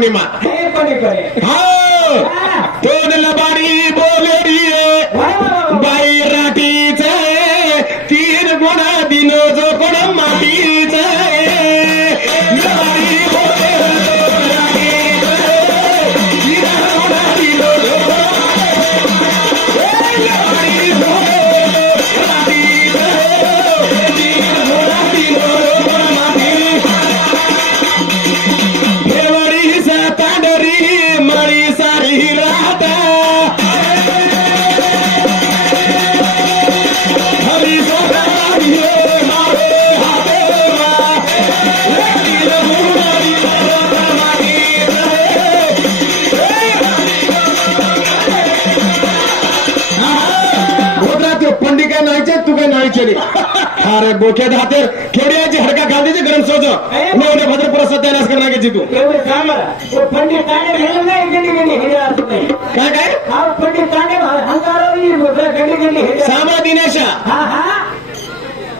पौर्णिमा हो तोड लबाडी बोलेरी बाई राठीच तीन गुण दिनो जो कोण मातीच अरे बोक्यात हातेर खेड्याची हडका घालते गरम सोच उन्हें भद्रपुरा सत्यानाश करना के जीतू काय काय सामा दिनेशा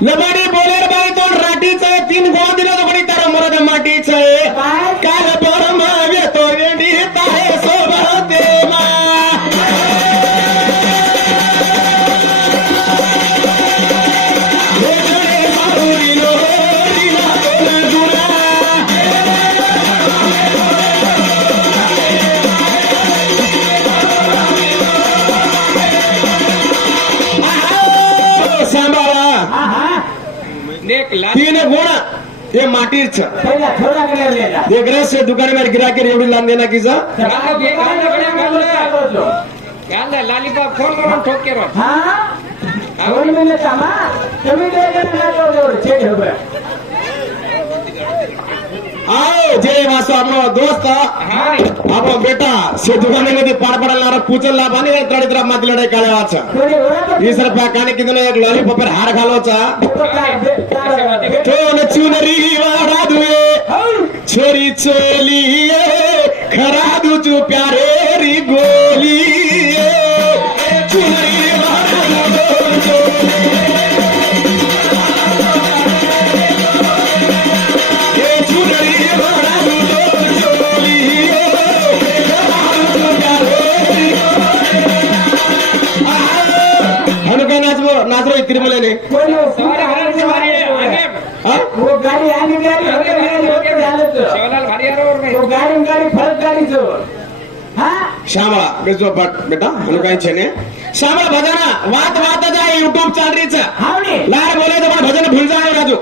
लबाडी बोलेर बाई तोड राठीच तीन गोळा दिला तो कोणी तारा मोराच्या माटीच काल बरम येतो वेंडी ताहे सोबत देवा तीन गुण ये माटीच एक रस दुकान में गिरा के एवढी लांब देना की लालीबाग फोन करून ठोक के आओ जय वासो आपलो दोस्त आपलो बेटा से दुकानामध्ये पार पडायला पुचलला पाणी तडीत माती लढाई काढावाचा 20 रुपया काने किती एक लॉलीपॉप हार घालवाचा तो चुनरी वाडा दुए छोरी चोली खरा दुचू प्यारे री गोली चुनरी नाचरो तिरुमलेने वो गाड़ी आगे गाड़ी फरक गाड़ी जो श्यामळा बेजो बेटा हनुकाई छेने श्यामळा भजना वात वात जाए यूट्यूब चाल रही लार बोले तो भजन भूल जाए राजू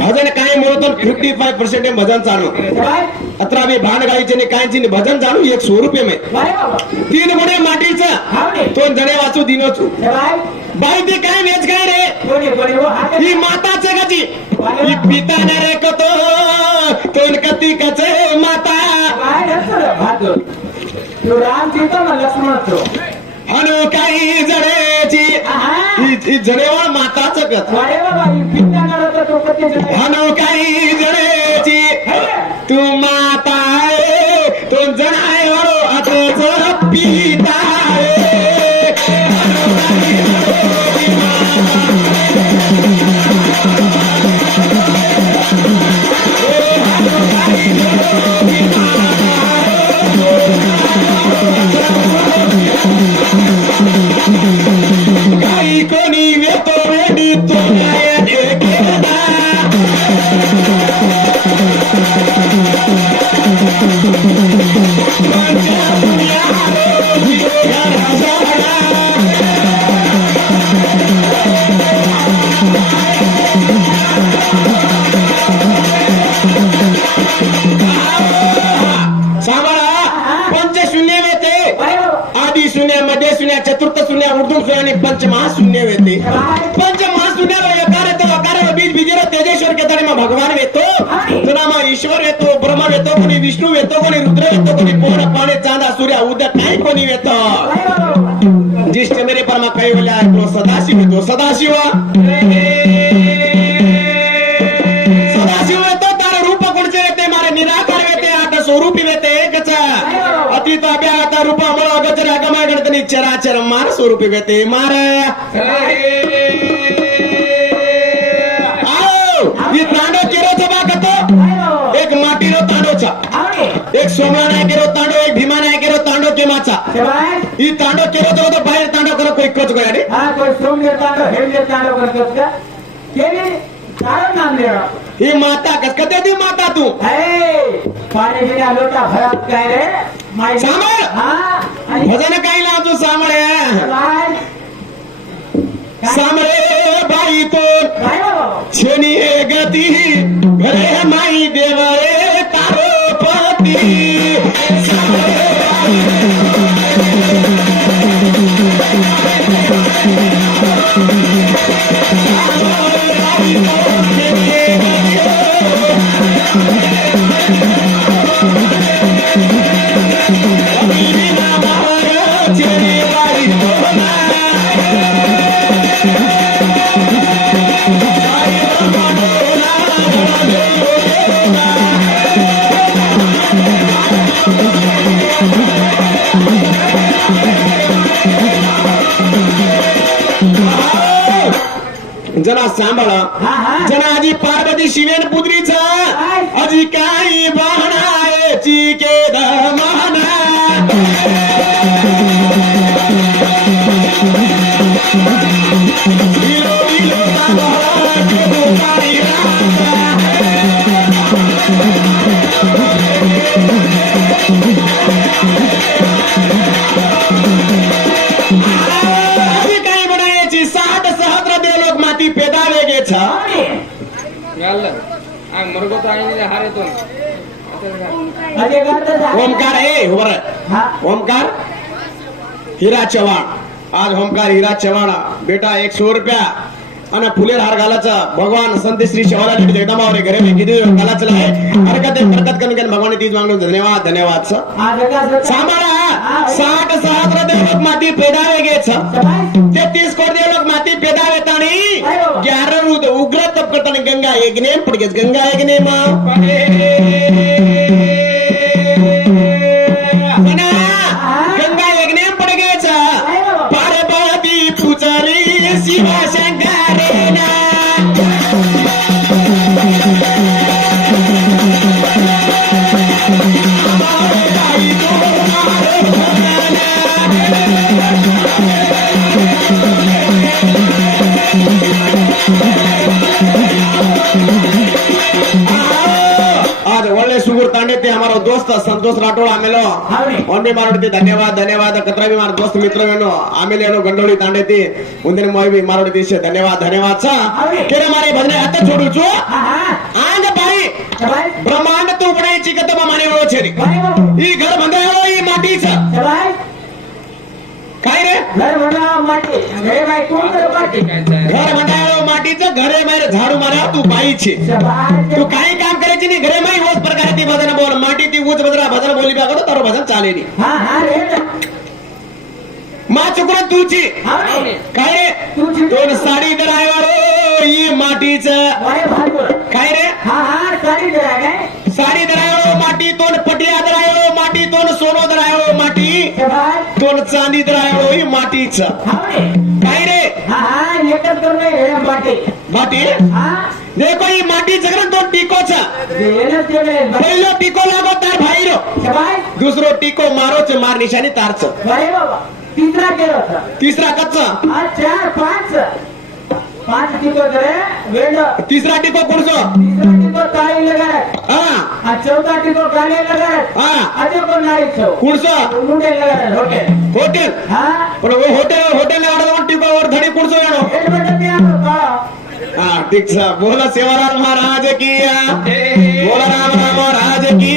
भजन काय म्हणतो 55% भजन चालू अत्रा भी भांड गाईचे कायची भजन चालू 100 रुपये में 3 गुणे माटीचा तो जणे वाचू दिनोचू बाई ते काय वेच काय रे ही माताचे गजी ही पिता न रे कतो तोन कती कचे माता राम सीता लक्ष्मण हनु काही जडेची जडेवा माताच कथ हनु काही जडेची तू माता आहे तो जणाय आता पिता काही कोणी वेतो वेडी तो चतुर्थ शून्य ऊर्ध्व शून्य आणि पंचमहाशून्य वेते पंचमहाशून्याला यकार येतो अकार बीज बीजेर तेजेश्वर केतरी मग भगवान वेतो तुला मग ईश्वर वेतो ब्रह्मा वेतो कोणी विष्णू वेतो कोणी रुद्र वेतो कोणी पोर पाणे चांदा सूर्य उद्या काय कोणी वेतो ज्येष्ठ मेरे परमा कैवल्या ऐकलो सदाशिव वेतो सदाशिव सदाशिव वेतो तार रूप कोणचे वेते मारे निराकार वेते आता स्वरूपी वेते एकच अतीत अभ्याता रूप अमळ अगचर अगमय गणतनी चराचर मार स्वरूपी वेते मार आओ ये तांडव केरो सभा कतो एक माटीनो तांडव छा एक एक सोमला नाही केलो तांडो एक भीमा नाही केलो तांडो केमाचा शाबाश ही तांडो केलो तो बाहेर तांडो करो कोई कच गया हा कोई सोम देतांडो हेड देतांडो करतोस का केली सारं नाम देणं ही माता कस कधी ती माता तू पाणी बिना लोटा भरात काय रे माहिती सांभाळ. हा आणि भजन काही लावतो सामळे शाबाश सामळे बाई तो काय हो बाबा छेनी गती घरे माई देव रे तारो पती जना सांभाळा हा हा जना आजी पार्वती शिवेन पुत्रीचा अजी काही बाणायची केद माना विलो विलो सांभाळा केदो काही अजी काही बनायची 60 सहस्र देवलोक माती पेदावे गे छ याल्ला आ मरगो तो आईने हारे तो अजय करतो ओमकार ए वर हा ओमकार हीरा चव्हाण आज ओमकार हीरा चव्हाण बेटा 100 रुपया અને ફૂલેર હાર ગાલાचा भगवान संत श्री शिवालाल जगदंबा और घरे में कीधे गालाच लाए हरकत बरकत करने के भगवान तीज मांगनो धन्यवाद धन्यवाद सर हा जगा सांभाळा 60 सहस्र देवलोक माती पेदावे गे छ शाबाश 33 कोटी देवलोक माती पेदावे ताणी 11 रुद उग्र तप करताना गंगा यज्ञेम पडगेस गंगा यज्ञेम अना गंगा यज्ञेम पडगे छ पार्वती पुजारी शिव शंकरेना आज ಒಳ್ಳೆ ಸುಗುರ್ ತಾಂಡೈತಿ हमारो दोस्त संतोष राठोड ಆಮೇಲೆ ಒಮ್ಮೆ ಮಾರೋಡ್ತಿ ಧನ್ಯವಾದ ಧನ್ಯವಾದ ಕತ್ರ ಬಿ ಮಾರ दोस्त ಮಿತ್ರವೇನು ಆಮೇಲೆ ಏನು ಗಂಡೋಳಿ ತಾಂಡೈತಿ ಮುಂದಿನ ಮೈ ಬಿ ಮಾರೋಡ್ತಿ ಧನ್ಯವಾದ ಧನ್ಯವಾದ ಸ केरे मारे भजने हात छोडूचो हा हा आंग बाई शाबाश ब्रह्मांड तू बनायची कत माने हो छेरी काय हो ई घर बंधायो ई माटीच शाबाश काय रे घर म्हणा माटी घरे बाई कोण कर माटी घर बंधायो माटीचं घरे मारे झाडू मारा तू बाई छे शाबाश तू काही काम करायची नाही घरे माई होस प्रकारे ती भजन बोल माटी ती उच बदरा भजन बोली बघा तो तारो भजन चाले नी हा हा रे मा चुकून तुची हा रे काय रे तुझी दोन साडी दरायवर ई माटीचं वाय भागो काय रे हा हा साडी जरा काय साडी दरायो माटी तोन पटिया दरायो माटी तोन सोनो दरायो माटी शाबाश तोन चांदी दरायो ही माटीचं हा रे काय रे हा हा एकच करून हे माटी माटी हा देखो ही माटी जगन तो टीको छ येणं तेवढे पहिलो टीको लागो तार भाईरो शाबाश दुसरो टीको मारो च मार निशानी तारच वाय बाबा तीसरा केलं होतं तिसरा कच्चा हा 4 5 टिको रे वेंड तिसरा टीको कोणचो तीसरा टिको ताळी लगाय हा हा चौथा टिको गाले लगाय हा अजय कोण नाही छो कोणचो मुंडे लगाय होते होटेल हा पण वो होटेल ने ऑर्डर टीको वर धडी कोणचो येणो एक मिनिट मी आलो काळा हा ठीक छ बोला सेवालाल महाराज की बोला राम राम महाराज की